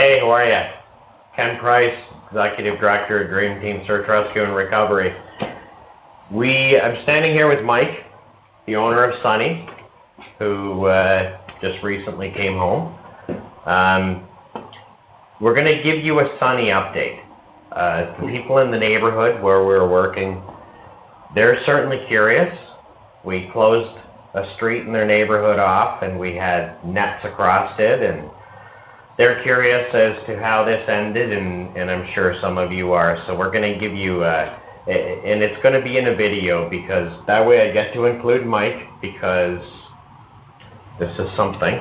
Hey, how are you? Ken Price, Executive Director of Dream Team Search, Rescue, and Recovery. I'm standing here with Mike, the owner of Sonny, who just recently came home. We're going to give you a Sonny update. The people in the neighborhood where we're working, they're certainly curious. We closed a street in their neighborhood off, and we had nets across it, and they're curious as to how this ended, and I'm sure some of you are. So we're going to give you, and it's going to be in a video, because that way I get to include Mike, because this is something.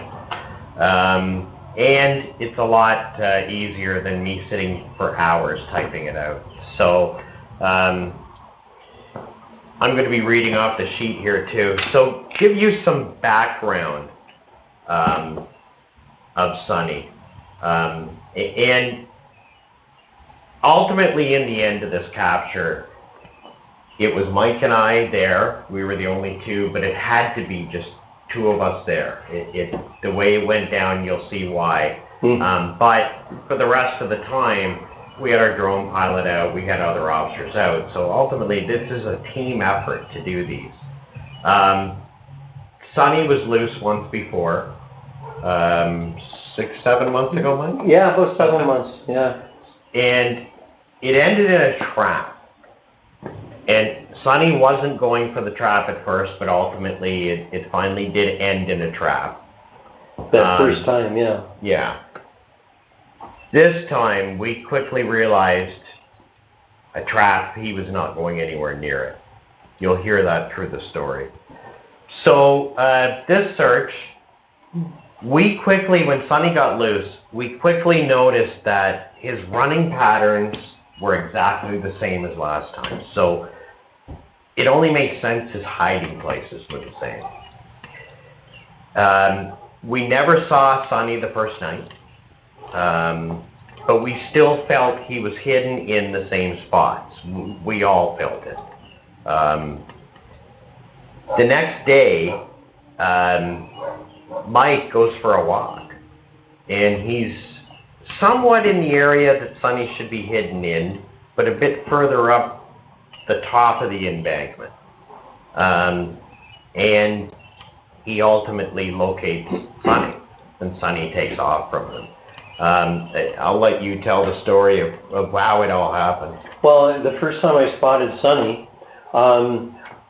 And it's a lot easier than me sitting for hours typing it out. So I'm going to be reading off the sheet here too. So give you some background of Sonny. And ultimately, in the end of this capture, it was Mike and I there. We were the only two, but it had to be just two of us there. The way it went down, you'll see why. But for the rest of the time, we had our drone pilot out, we had other officers out. So ultimately, this is a team effort to do these. Sonny was loose once before. 6-7 months ago, Mike? Yeah, about 7 months, yeah. And it ended in a trap. And Sonny wasn't going for the trap at first, but ultimately it finally did end in a trap. That first time, yeah. Yeah. This time, we quickly realized a trap, he was not going anywhere near it. You'll hear that through the story. So, this search, we quickly, when Sonny got loose, we quickly noticed that his running patterns were exactly the same as last time. So it only makes sense his hiding places were the same. We never saw Sonny the first night, but we still felt he was hidden in the same spots. We all felt it. The next day, Mike goes for a walk, and he's somewhat in the area that Sonny should be hidden in, but a bit further up the top of the embankment. And he ultimately locates Sonny, and Sonny takes off from him. I'll let you tell the story of how it all happened. Well, the first time I spotted Sonny,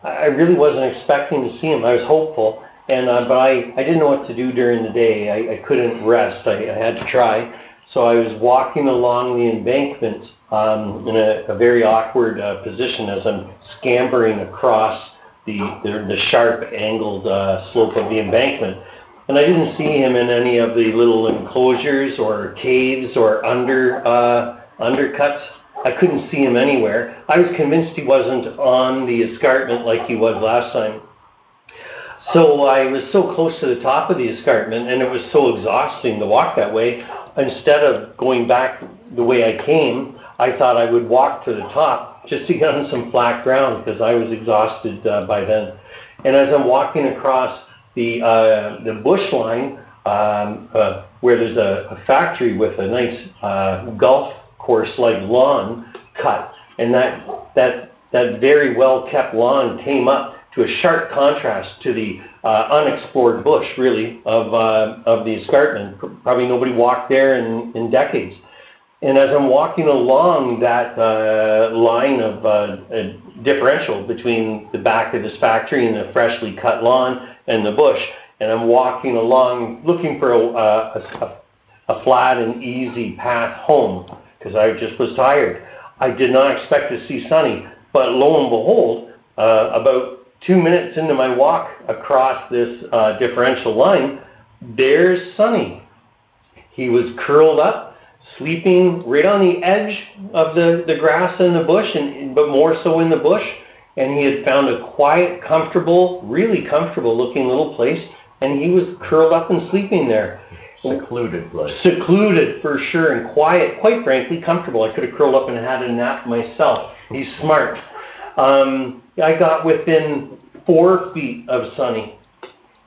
I really wasn't expecting to see him. I was hopeful. But I didn't know what to do during the day. I couldn't rest. I had to try. So I was walking along the embankment in a very awkward position as I'm scampering across the sharp angled slope of the embankment. And I didn't see him in any of the little enclosures or caves or undercuts. I couldn't see him anywhere. I was convinced he wasn't on the escarpment like he was last time. So I was so close to the top of the escarpment, and it was so exhausting to walk that way. Instead of going back the way I came, I thought I would walk to the top just to get on some flat ground, because I was exhausted by then. And as I'm walking across the bush line, where there's a factory with a nice golf course-like lawn cut, and that very well-kept lawn came up to a sharp contrast to the unexplored bush, really, of the escarpment. Probably nobody walked there in decades. And as I'm walking along that line of differential between the back of this factory and the freshly cut lawn and the bush, and I'm walking along looking for a flat and easy path home, because I just was tired. I did not expect to see Sonny, but lo and behold, about 2 minutes into my walk across this differential line, there's Sonny. He was curled up, sleeping right on the edge of the grass and the bush, but more so in the bush. And he had found a quiet, comfortable, really comfortable looking little place, and he was curled up and sleeping there. Secluded place. Secluded, for sure, and quiet, quite frankly, comfortable. I could have curled up and had a nap myself. He's smart. I got within 4 feet of Sonny,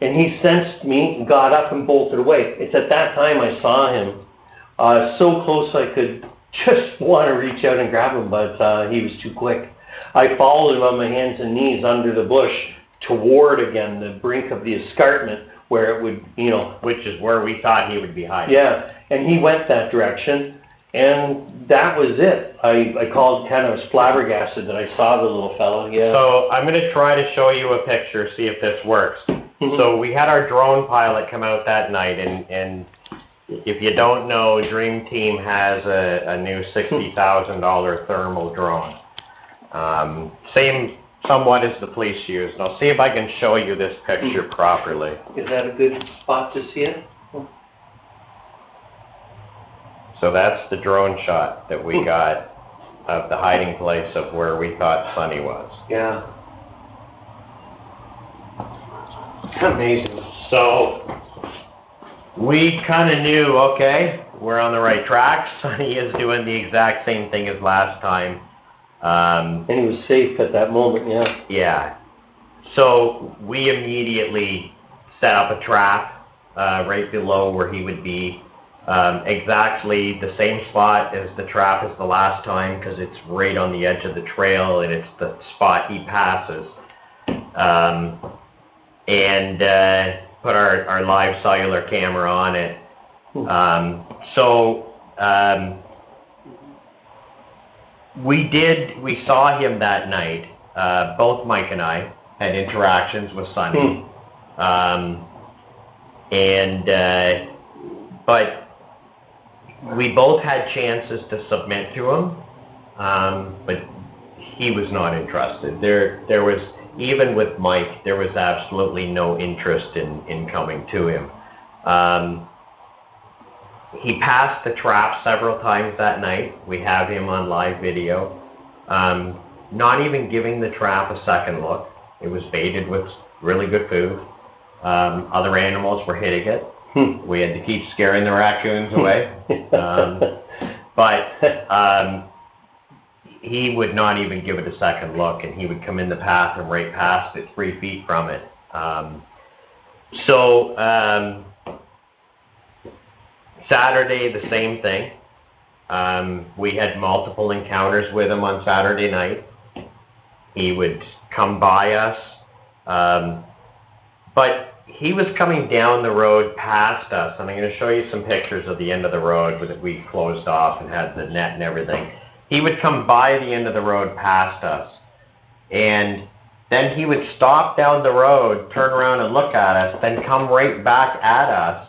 and he sensed me, got up and bolted away. It's at that time I saw him. So close I could just want to reach out and grab him, but he was too quick. I followed him on my hands and knees under the bush toward, again, the brink of the escarpment where it would, you know. Which is where we thought he would be hiding. Yeah, and he went that direction, and that was it. I called, kind of flabbergasted that I saw the little fellow, yeah. So I'm going to try to show you a picture, see if this works. So we had our drone pilot come out that night, and if you don't know, Dream Team has a new $60,000 thermal drone. Same somewhat as the police use. And I'll see if I can show you this picture properly. Is that a good spot to see it? So that's the drone shot that we got of the hiding place of where we thought Sonny was. Yeah. Amazing. So we kind of knew, okay, we're on the right track. Sonny is doing the exact same thing as last time. And he was safe at that moment, yeah. Yeah. So we immediately set up a trap right below where he would be. Exactly the same spot as the trap as the last time, because it's right on the edge of the trail and it's the spot he passes. And put our live cellular camera on it. We saw him that night. Both Mike and I had interactions with Sonny. But we both had chances to submit to him, but he was not interested. There was, even with Mike, there was absolutely no interest in coming to him. He passed the trap several times that night. We have him on live video. Not even giving the trap a second look. It was baited with really good food. Other animals were hitting it. We had to keep scaring the raccoons away. But he would not even give it a second look, and he would come in the path and right past it, 3 feet from it. Saturday, the same thing. We had multiple encounters with him on Saturday night. He would come by us, but he was coming down the road past us, and I'm going to show you some pictures of the end of the road that we closed off and had the net and everything. He would come by the end of the road past us, and then he would stop down the road, turn around and look at us, then come right back at us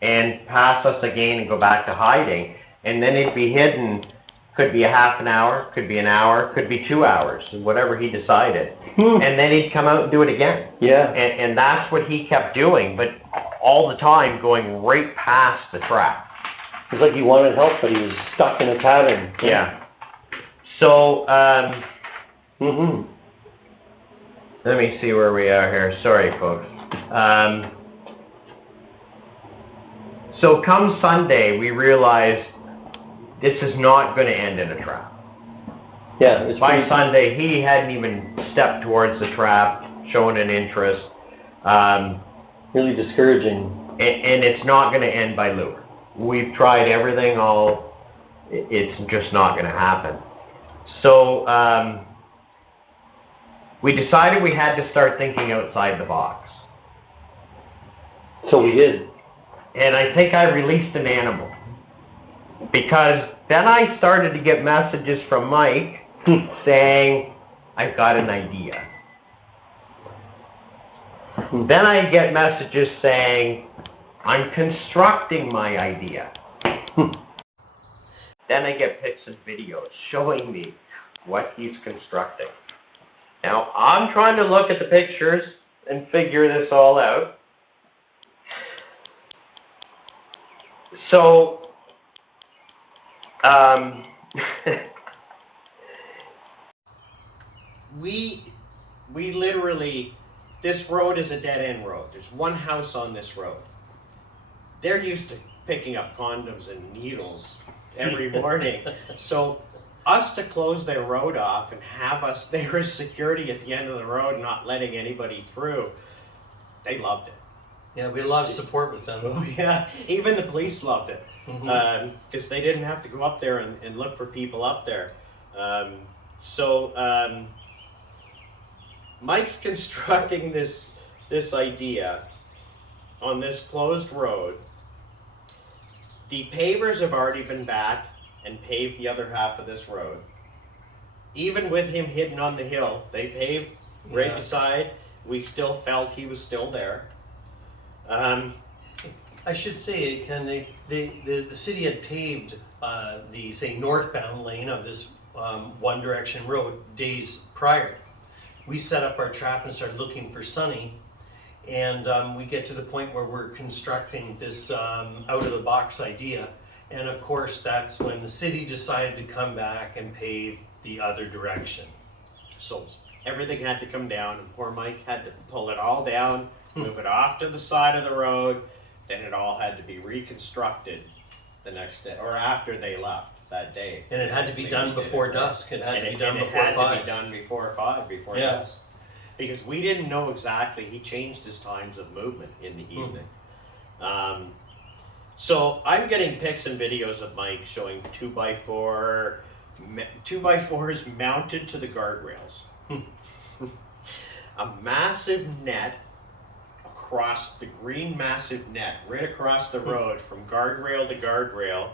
and pass us again and go back to hiding. And then he'd be hidden, could be a half an hour, could be an hour, could be 2 hours, whatever he decided. And then he'd come out and do it again. Yeah. And that's what he kept doing, but all the time going right past the trap. It was like he wanted help, but he was stuck in a pattern. Yeah. So, let me see where we are here. Sorry, folks. So come Sunday, we realized this is not going to end in a trap. Yeah. By Sunday, he hadn't even stepped towards the trap, shown an interest. Really discouraging. And it's not going to end by lure. We've tried everything, it's just not going to happen. So we decided we had to start thinking outside the box. So we did. And I think I released an animal. Because then I started to get messages from Mike saying, I've got an idea. Then I get messages saying, I'm constructing my idea. Then I get pics and videos showing me what he's constructing. Now, I'm trying to look at the pictures and figure this all out. So, we literally, this road is a dead-end road. There's one house on this road. They're used to picking up condoms and needles every morning. So us to close their road off and have us there as security at the end of the road, not letting anybody through, they loved it. Yeah, we had a lot of support with them. Oh, yeah, even the police loved it. Mhm. Because they didn't have to go up there and look for people up there. So Mike's constructing this idea on this closed road. The pavers have already been back and paved the other half of this road. Even with him hidden on the hill, they paved right beside. We still felt he was still there. I should say, Ken, the city had paved the, say, northbound lane of this one direction road days prior. We set up our trap and started looking for Sonny, and we get to the point where we're constructing this out of the box idea. And of course, that's when the city decided to come back and pave the other direction. So everything had to come down, and poor Mike had to pull it all down, move it off to the side of the road. Then it all had to be reconstructed the next day, or after they left that day. And it had to be done before dusk. It had to be done before 5. It had to be done before 5, before dusk. Because we didn't know exactly, he changed his times of movement in the evening. So I'm getting pics and videos of Mike showing 2x4s mounted to the guardrails. A massive net across the green massive net, right across the road from guardrail to guardrail.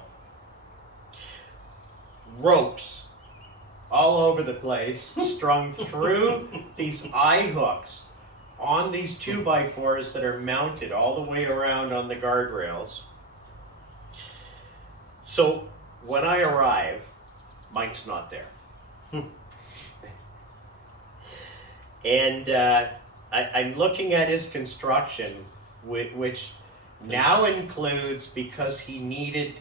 Ropes all over the place, strung through these eye hooks on these 2x4s that are mounted all the way around on the guardrails. So when I arrive, Mike's not there. And I'm looking at his construction, which now includes, because he needed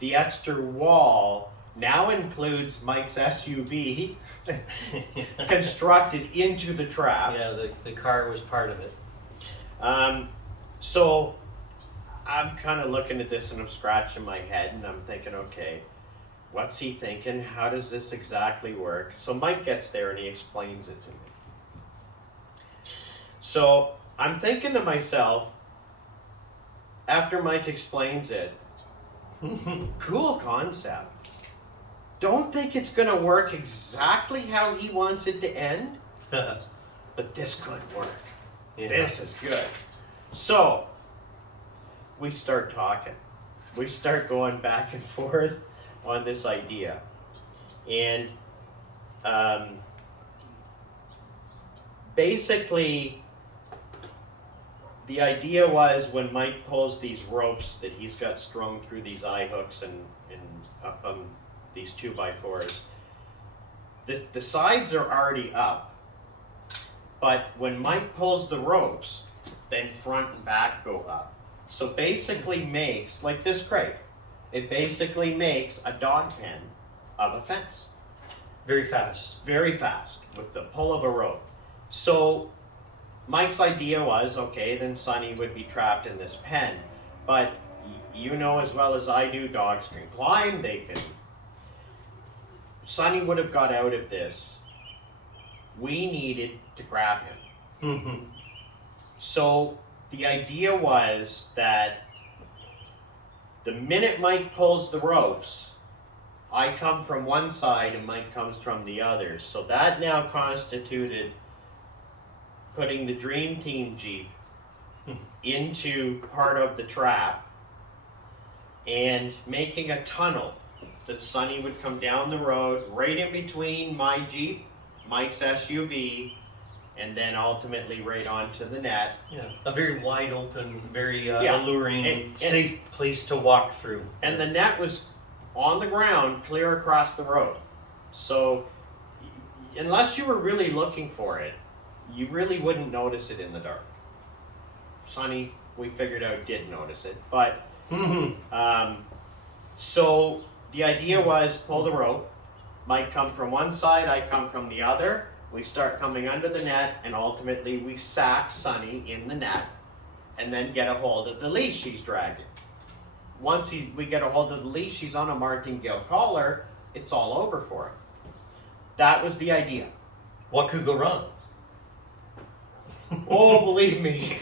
the extra wall, now includes Mike's SUV constructed into the trap. Yeah, the car was part of it. So I'm kind of looking at this and I'm scratching my head and I'm thinking, okay, what's he thinking? How does this exactly work? So Mike gets there and he explains it to me. So I'm thinking to myself, after Mike explains it, cool concept. Don't think it's going to work exactly how he wants it to end, but this could work. Yeah. This is good. So we start talking. We start going back and forth on this idea. And basically, the idea was when Mike pulls these ropes that he's got strung through these eye hooks and up on these 2x4s, the sides are already up, but when Mike pulls the ropes, then front and back go up. So basically makes, like this crate, it basically makes a dog pen of a fence. Very fast. Very fast, with the pull of a rope. So Mike's idea was, okay, then Sonny would be trapped in this pen. But you know as well as I do, dogs can climb, they can... Sonny would have got out of this. We needed to grab him. So the idea was that the minute Mike pulls the ropes, I come from one side and Mike comes from the other. So that now constituted putting the Dream Team Jeep into part of the trap and making a tunnel that Sonny would come down the road right in between my Jeep, Mike's SUV, and then ultimately right onto the net. Yeah, a very wide open, very alluring, safe place to walk through. And the net was on the ground, clear across the road. So unless you were really looking for it, you really wouldn't notice it in the dark. Sonny, we figured out, did notice it. But, so the idea was pull the rope. Mike come from one side, I come from the other. We start coming under the net, and ultimately we sack Sonny in the net, and then get a hold of the leash he's dragging. Once we get a hold of the leash, he's on a martingale collar, it's all over for him. That was the idea. What could go wrong? Oh, believe me.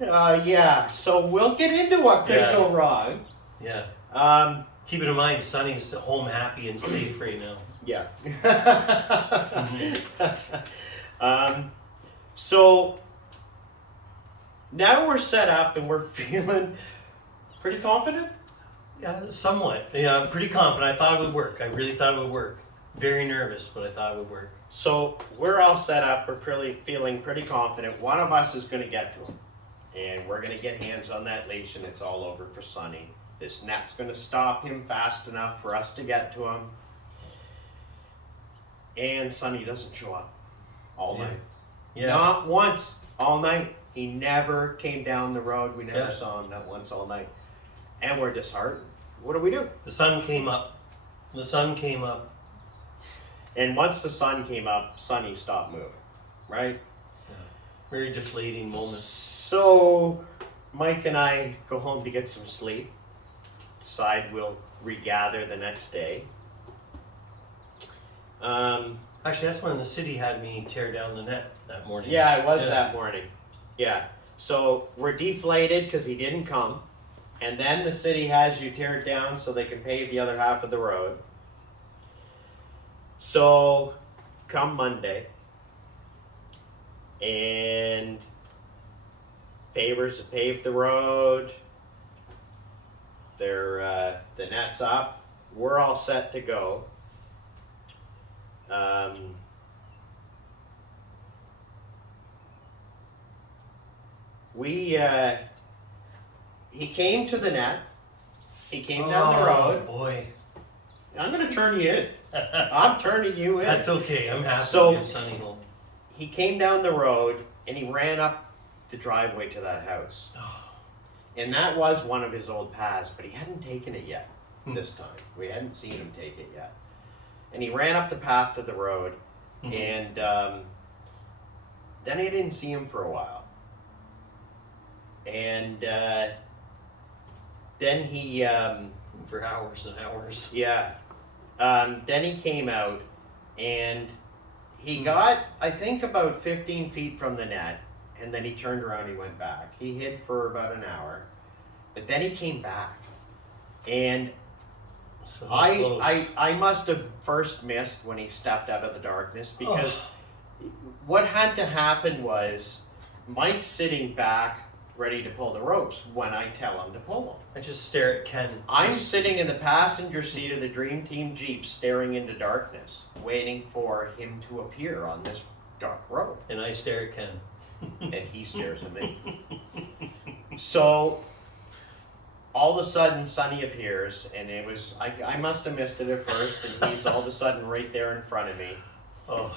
Yeah, so we'll get into what could Yeah. go wrong. Yeah. Um, Keep in mind, Sonny's home happy and safe right now. yeah. So now we're set up and we're feeling pretty confident. Yeah, somewhat. Yeah, I'm pretty confident. I thought it would work. I really thought it would work. Very nervous, but I thought it would work. So we're all set up. We're feeling pretty confident. One of us is going to get to him, and we're going to get hands on that leash, and it's all over for Sonny. This net's going to stop him fast enough for us to get to him. And Sonny doesn't show up all night. Yeah. Not once all night. He never came down the road. We never Yeah. saw him, not once all night. And we're disheartened. What do we do? The sun came up. The sun came up. And once the sun came up, Sonny stopped moving, right? Very deflating moment. So Mike and I go home to get some sleep. Decide we'll regather the next day. Actually, that's when the city had me tear down the net that morning. Yeah, it was Yeah. that morning. Yeah. So we're deflated because he didn't come. And then the city has you tear it down so they can pave the other half of the road. So come Monday, and pavers have paved the road. They're the net's up. We're all set to go. He came to the net. He came down the road. Oh boy. I'm gonna turn you in. I'm turning you in. That's okay. I'm happy So- to get Sonny home. He came down the road and he ran up the driveway to that house. And that was one of his old paths, but he hadn't taken it yet this time. We hadn't seen him take it yet. And he ran up the path to the road, and then I didn't see him for a while. And then he, For hours and hours. yeah, then he came out and he got, I think, about 15 feet from the net, and then he turned around and he went back. He hid for about an hour, but then he came back. And So close. I must have first missed when he stepped out of the darkness, because what had to happen was Mike's sitting back ready to pull the ropes when I tell him to pull them. I just stare at Ken. I'm sitting in the passenger seat of the Dream Team Jeep staring into darkness, waiting for him to appear on this dark road. And I stare at Ken. And he stares at me. So all of a sudden Sonny appears, and it was, I must have missed it at first, and he's all of a sudden right there in front of me. Oh.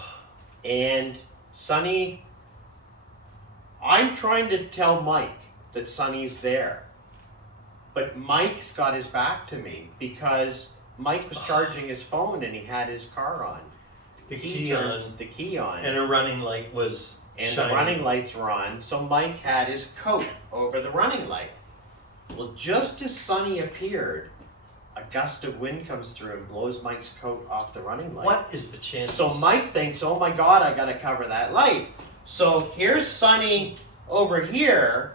And Sonny, I'm trying to tell Mike that Sonny's there, but Mike's got his back to me because Mike was charging his phone and he had his car on. The He key turned on. the key on, And a running light was and shining. the running lights were on, so Mike had his coat over the running light. Well, just as Sonny appeared, a gust of wind comes through and blows Mike's coat off the running light. What is the chances? So Mike thinks, oh my God, I gotta cover that light. So here's Sonny over here,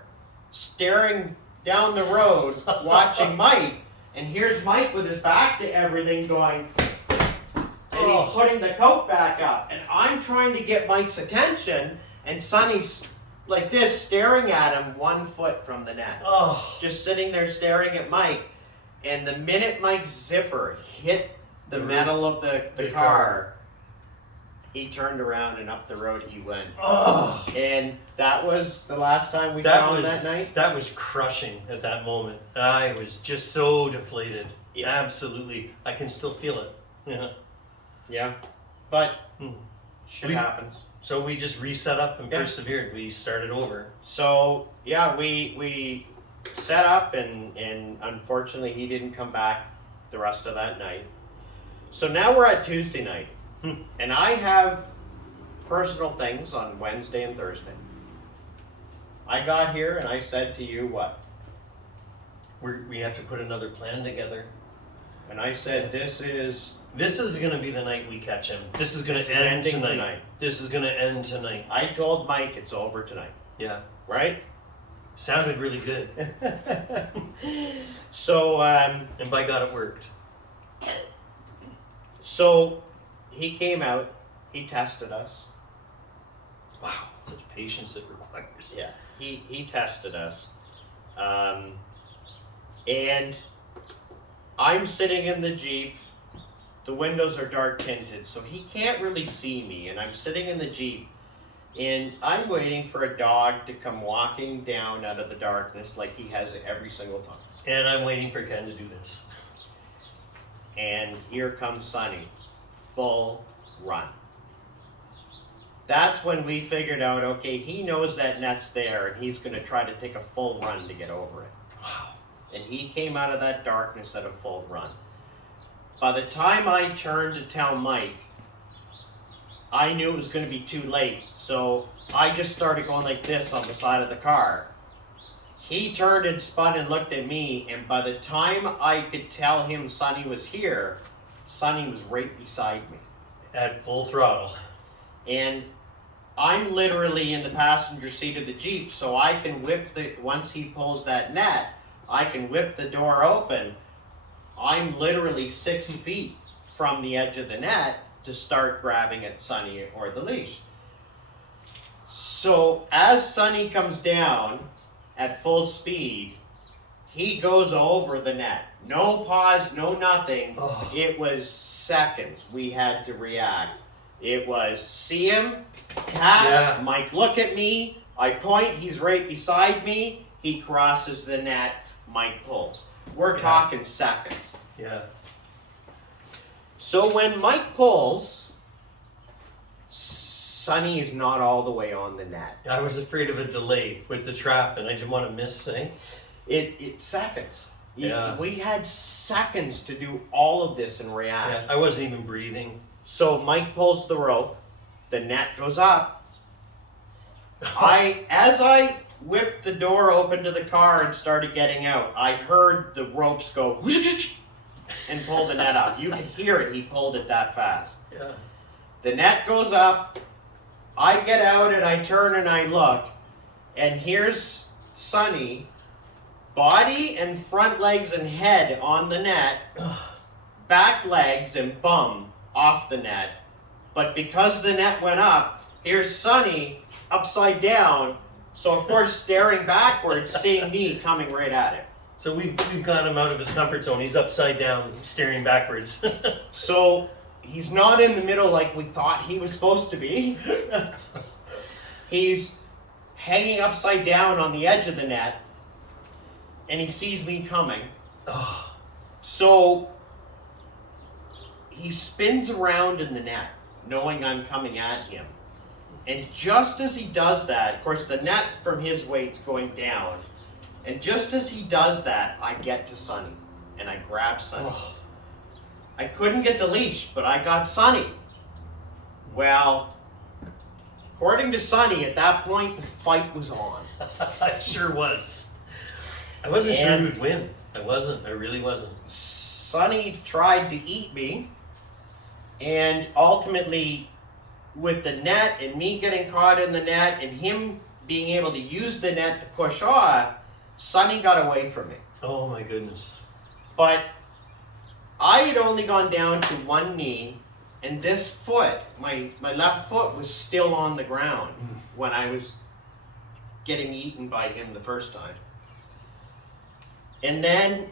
staring down the road, watching Mike, and here's Mike with his back to everything going, and he's putting the coat back up. And I'm trying to get Mike's attention, and Sonny's like this, staring at him 1 foot from the net. Oh. Just sitting there staring at Mike. And the minute Mike's zipper hit the The metal of the the car, he turned around and up the road he went. Oh. And that was the last time we saw him that night? That was crushing at that moment. I was just so deflated. Yeah. Absolutely. I can still feel it. Yeah. Yeah. But Hmm. shit We- happens. So we just reset up and Yeah. persevered. We started over. So yeah, we set up, and unfortunately he didn't come back the rest of that night. So now we're at Tuesday night, and I have personal things on Wednesday and Thursday. I got here and I said to you what? We have to put another plan together. And I said, this is This is gonna be the night we catch him. This is gonna This is end ending tonight. tonight. This is gonna end tonight. I told Mike it's over tonight, Yeah. right? Sounded really good. So, And by God, it worked. so he came out, he tested us. Wow, such patience it requires. Yeah, he tested us. And I'm sitting in the Jeep. The windows are dark tinted, so he can't really see me. And I'm sitting in the Jeep, and I'm waiting for a dog to come walking down out of the darkness like he has every single time. And I'm waiting for Ken to do this. And here comes Sonny, full run. That's when we figured out, okay, he knows that net's there, and he's going to try to take a full run to get over it. Wow. And he came out of that darkness at a full run. By the time I turned to tell Mike, I knew it was going to be too late, so I just started going like this on the side of the car. He turned and spun and looked at me, and by the time I could tell him Sonny was here, Sonny was right beside me. At full throttle. And I'm literally in the passenger seat of the Jeep, so I can whip once he pulls that net, I can whip the door open. I'm literally 6 feet from the edge of the net to start grabbing at Sonny or the leash. So as Sonny comes down at full speed, he goes over the net. No pause, no nothing. Oh. It was seconds we had to react. It was see him, tap, Yeah. Mike look at me, I point, he's right beside me, he crosses the net, Mike pulls. We're Yeah. talking seconds. Yeah. So when Mike pulls, Sonny is not all the way on the net. I was afraid of a delay with the trap, and I didn't want to miss things. It's seconds. Yeah. We had seconds to do all of this and react. Yeah, I wasn't even breathing. So Mike pulls the rope, the net goes up. As I whipped the door open to the car and started getting out, I heard the ropes go and pull the net up. You could hear it, he pulled it that fast. Yeah. The net goes up, I get out and I turn and I look, and here's Sonny, body and front legs and head on the net, back legs and bum off the net. But because the net went up, here's Sonny upside down, so of course staring backwards, seeing me coming right at him. So we've got him out of his comfort zone. He's upside down, staring backwards. So he's not in the middle like we thought he was supposed to be. He's hanging upside down on the edge of the net, and he sees me coming. Oh. So he spins around in the net, knowing I'm coming at him. And just as he does that, of course the net from his weight's going down, and just as he does that, I get to Sonny, and I grab Sonny. Oh. I couldn't get the leash, but I got Sonny. Well, according to Sonny, at that point, the fight was on. It sure was. I wasn't sure And- who'd win. I wasn't. I really wasn't. Sonny tried to eat me, and ultimately, with the net and me getting caught in the net and him being able to use the net to push off, Sonny got away from me. Oh my goodness. But I had only gone down to one knee, and this foot, my left foot, was still on the ground when I was getting eaten by him the first time. And then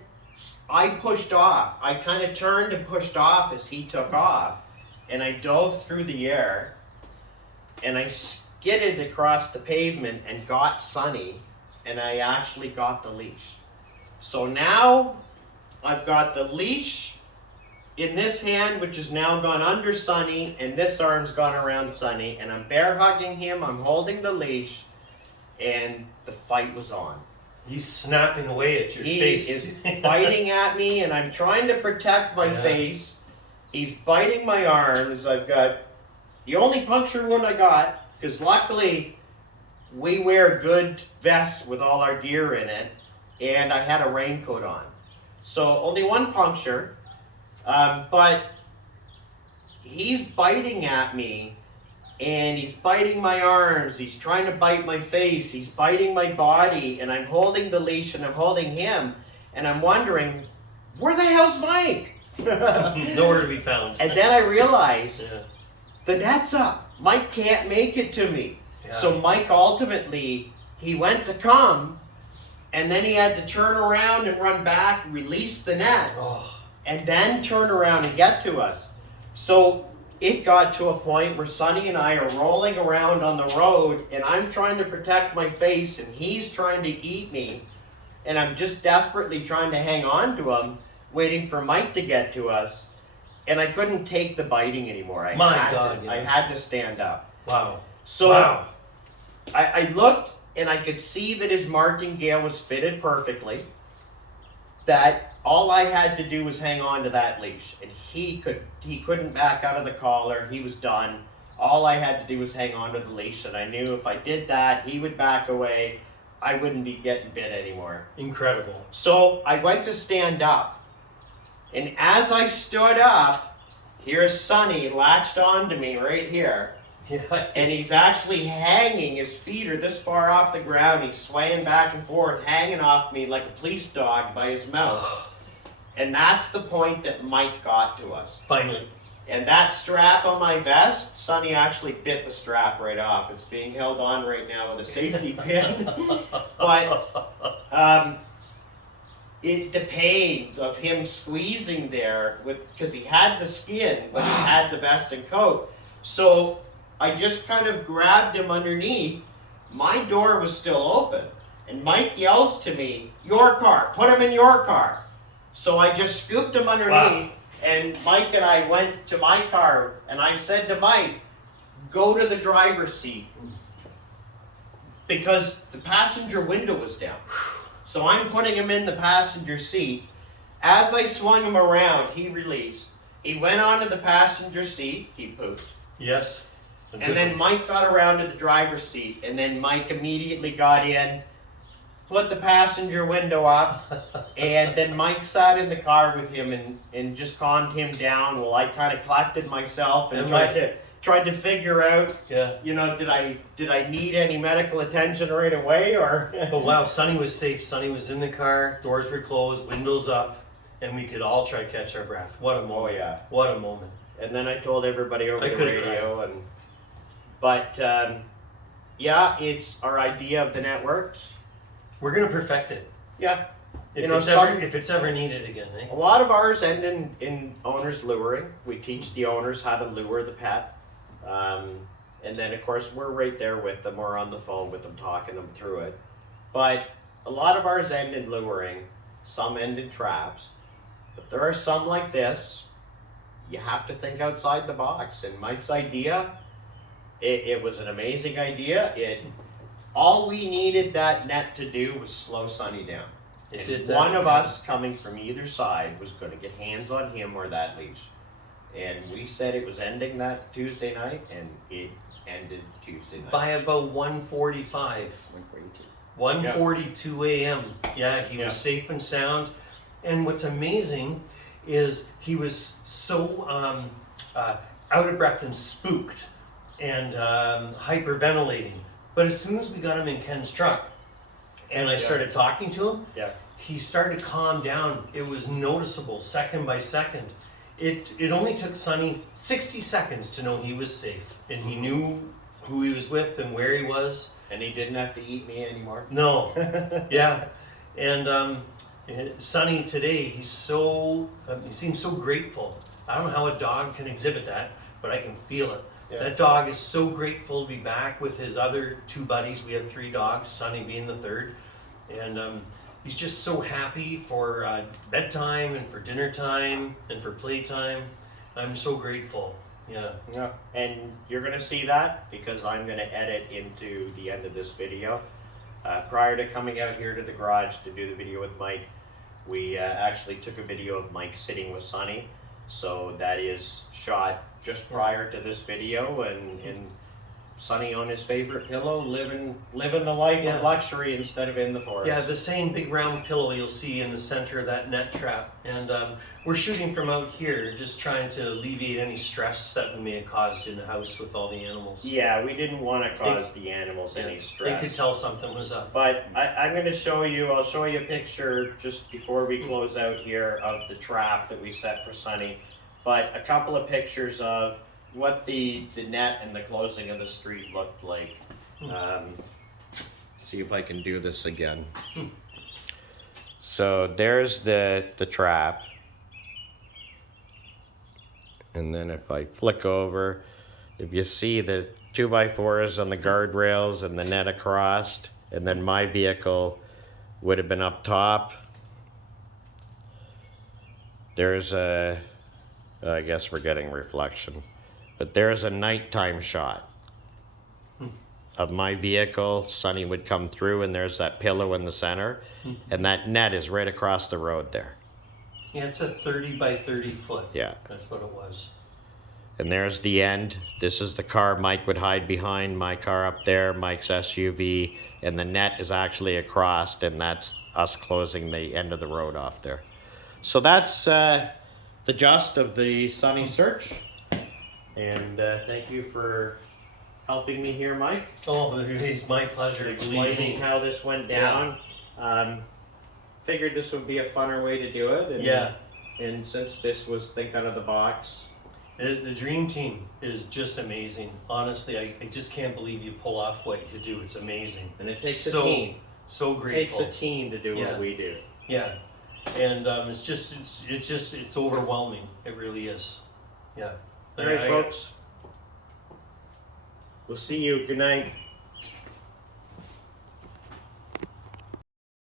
I pushed off. I kind of turned and pushed off as he took off, and I dove through the air, and I skidded across the pavement and got Sonny, and I actually got the leash. So now I've got the leash in this hand, which has now gone under Sonny, and this arm's gone around Sonny, and I'm bear hugging him, I'm holding the leash, and the fight was on. He's snapping away at your He face. is biting at me, and I'm trying to protect my Yeah. face. He's biting my arms. I've got the only puncture wound I got, because luckily we wear good vests with all our gear in it, and I had a raincoat on. So only one puncture, but he's biting at me, and he's biting my arms, he's trying to bite my face, he's biting my body, and I'm holding the leash and I'm holding him, and I'm wondering, where the hell's Mike? Nowhere to be found. And then I realized, Yeah. the net's up. Mike can't make it to me. Yeah. So Mike ultimately, he went to come, and then he had to turn around and run back, release the nets, Oh. and then turn around and get to us. So it got to a point where Sonny and I are rolling around on the road, and I'm trying to protect my face, and he's trying to eat me, and I'm just desperately trying to hang on to him, waiting for Mike to get to us, and I couldn't take the biting anymore. I had to stand up. Wow. So Wow. I looked, and I could see that his martingale was fitted perfectly, that all I had to do was hang on to that leash, and he couldn't back out of the collar. He was done. All I had to do was hang on to the leash, and I knew if I did that, he would back away. I wouldn't be getting bit anymore. Incredible. So I went to stand up, and as I stood up, here's Sonny latched onto me right here, Yeah. and he's actually hanging. His feet are this far off the ground. He's swaying back and forth, hanging off me like a police dog by his mouth. And that's the point that Mike got to us. Finally. And that strap on my vest, Sonny actually bit the strap right off. It's being held on right now with a safety pin. But the pain of him squeezing there, because he had the skin, but he had the vest and coat. So I just kind of grabbed him underneath. My door was still open. And Mike yells to me, "Your car, put him in your car." So I just scooped him underneath, and Mike and I went to my car, and I said to Mike, "Go to the driver's seat," because the passenger window was down. So I'm putting him in the passenger seat. As I swung him around, he released. He went onto the passenger seat, he pooped. Yes. And then Mike got around to the driver's seat, and then Mike immediately got in, put the passenger window up, and then Mike sat in the car with him and just calmed him down while I kind of collected myself and tried to figure out, you know, did I need any medical attention right away, or? But wow, Sonny was safe. Sonny was in the car, doors were closed, windows up, and we could all try to catch our breath. What a moment. Oh yeah. What a moment. And then I told everybody over I the could've radio, but yeah, it's our idea of the network. We're gonna perfect it. Yeah. If, You know, if it's ever needed again, eh? A lot of ours end in owners luring. We teach the owners how to lure the pet. And then of course we're right there with them or on the phone with them, talking them through it. But a lot of ours end in luring, some end in traps. But there are some like this. You have to think outside the box. And Mike's idea, it was an amazing idea. All we needed that net to do was slow Sonny down. It And did that. one of us coming from either side was going to get hands on him or that leash. And we said it was ending that Tuesday night, and it ended Tuesday night. By about 1:45. 1:42 a.m. Yeah, he was safe and sound. And what's amazing is he was so out of breath and spooked and hyperventilating. But as soon as we got him in Ken's truck and I started talking to him, he started to calm down. It was noticeable second by second. It only took Sonny 60 seconds to know he was safe, and he knew who he was with and where he was. And he didn't have to eat me anymore. No. Yeah. And Sonny today, he seems so grateful. I don't know how a dog can exhibit that, but I can feel it. Yeah. That dog is so grateful to be back with his other two buddies. We have 3 dogs, Sonny being the third. And he's just so happy for bedtime and for dinner time and for playtime. I'm so grateful. Yeah. And you're going to see that because I'm going to edit into the end of this video. Prior to coming out here to the garage to do the video with Mike, we actually took a video of Mike sitting with Sonny. So that is shot just prior to this video, and Sonny on his favorite pillow, living the life Yeah. of luxury instead of in the forest. Yeah, the same big round pillow you'll see in the center of that net trap. And we're shooting from out here, just trying to alleviate any stress that we may have caused in the house with all the animals. Yeah, we didn't want to cause the animals any stress. They could tell something was up. But I'm going to show you, I'll show you a picture just before we close out here of the trap that we set for Sonny. But a couple of pictures of what the net and the closing of the street looked like. See if I can do this again. So there's the trap. And then if I flick over, if you see the 2x4s on the guardrails and the net across, and then my vehicle would have been up top. There's a, I guess we're getting reflection, but there's a nighttime shot of my vehicle. Sonny would come through, and there's that pillow in the center, and that net is right across the road there. Yeah, it's a 30 by 30 foot. Yeah. That's what it was. And there's the end. This is the car Mike would hide behind, my car up there, Mike's SUV, and the net is actually across, and that's us closing the end of the road off there. So that's the gist of the Sonny search. And thank you for helping me here, Mike. Oh, it's my pleasure. Explaining how this went down. Figured this would be a funner way to do it. And, Yeah. And since this was think out of the box. The dream team is just amazing. Honestly, I just can't believe you pull off what you do. It's amazing. And it takes so, a team. So It grateful. takes a team to do what we do. Yeah. And it's overwhelming. It really is. Yeah. All right, folks. We'll see you. Good night.